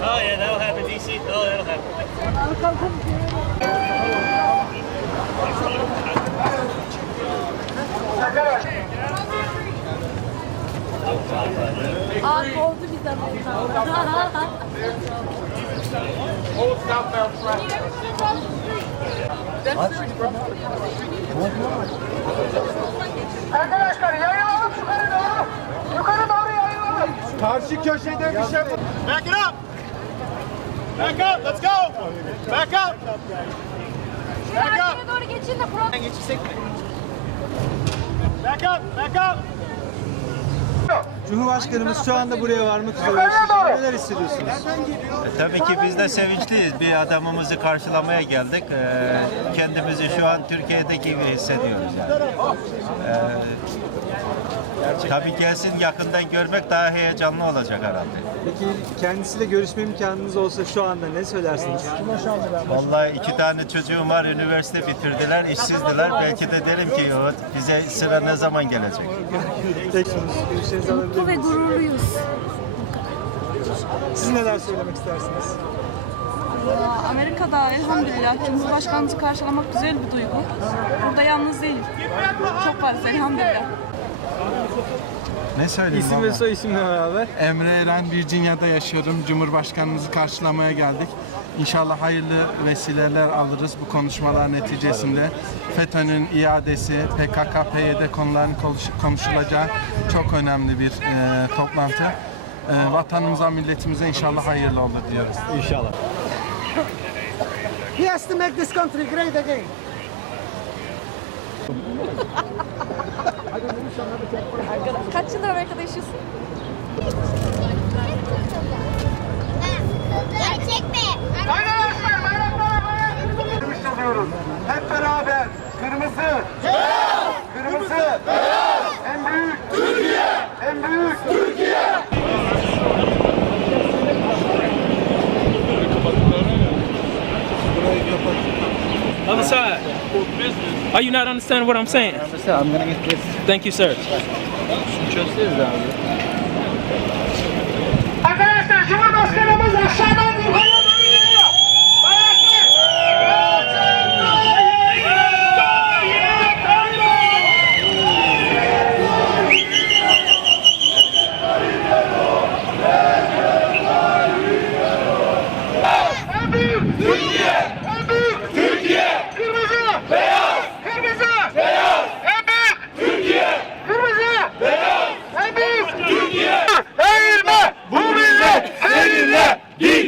Oh yeah, that'll happen, DC. Oh, that'll happen. Aa kovdu bizden bundan. Arkadaşlar yayılalım yukarı doğru. Yukarı doğru yayılalım. Karşı köşede bir şey var. Back it up! Back up, let's go! Back up! Arkaya doğru geçin de pro. Back up, back up! Cumhurbaşkanımız şu anda buraya varmak üzere. Neler hissediyorsunuz? Tabii ki biz de sevinçliyiz. Bir adamımızı karşılamaya geldik. Kendimizi şu an Türkiye'deki gibi hissediyoruz yani. Tabii gelsin yakından görmek daha heyecanlı olacak herhalde. Peki kendisiyle görüşme imkanınız olsa şu anda ne söylersiniz? Vallahi 2 tane çocuğum var, üniversite bitirdiler, işsizdiler. Belki de derim ki bize sıra ne zaman gelecek? Tek soru, görüşlerinizi alabilir Mutlu ve miyiz? gururluyuz. Siz neler söylemek istersiniz? Amerika'da elhamdülillah Cumhurbaşkanımızı karşılamak güzel bir duygu. Burada yalnız değil. Çok varız elhamdülillah. Ne söyleyeyim İsim ve soy isimle beraber. Emre Eren, Virginia'da yaşıyorum. Cumhurbaşkanımızı karşılamaya geldik. İnşallah hayırlı vesileler alırız bu konuşmalar neticesinde. FETÖ'nün iadesi, PKK-PYD konularının konuşulacağı çok önemli bir toplantı. Vatanımıza, milletimize inşallah hayırlı olur diyoruz. İnşallah. He has to make this country great again. Kaç yıldır Amerika'da yaşıyorsun? Arkadaşlar bayraklara bayrak çalıyoruz. Hep beraber. Kırmızı. Beyaz. Kırmızı. Beyaz. En büyük. Türkiye. En büyük. Türkiye. Other side. Are you not understanding what I'm saying? I'm gonna get this. Thank you, sir. Arkadaşlar Cumhurbaşkanımız aşağıdan yukarıya doğru geliyor. En büyük Türkiye! En büyük Türkiye! Kırmızı! Beyaz! Kırmızı! Beyaz! En büyük Türkiye! Kırmızı! Beyaz! En büyük Türkiye! Eğilme! Bu millet seninle! Git!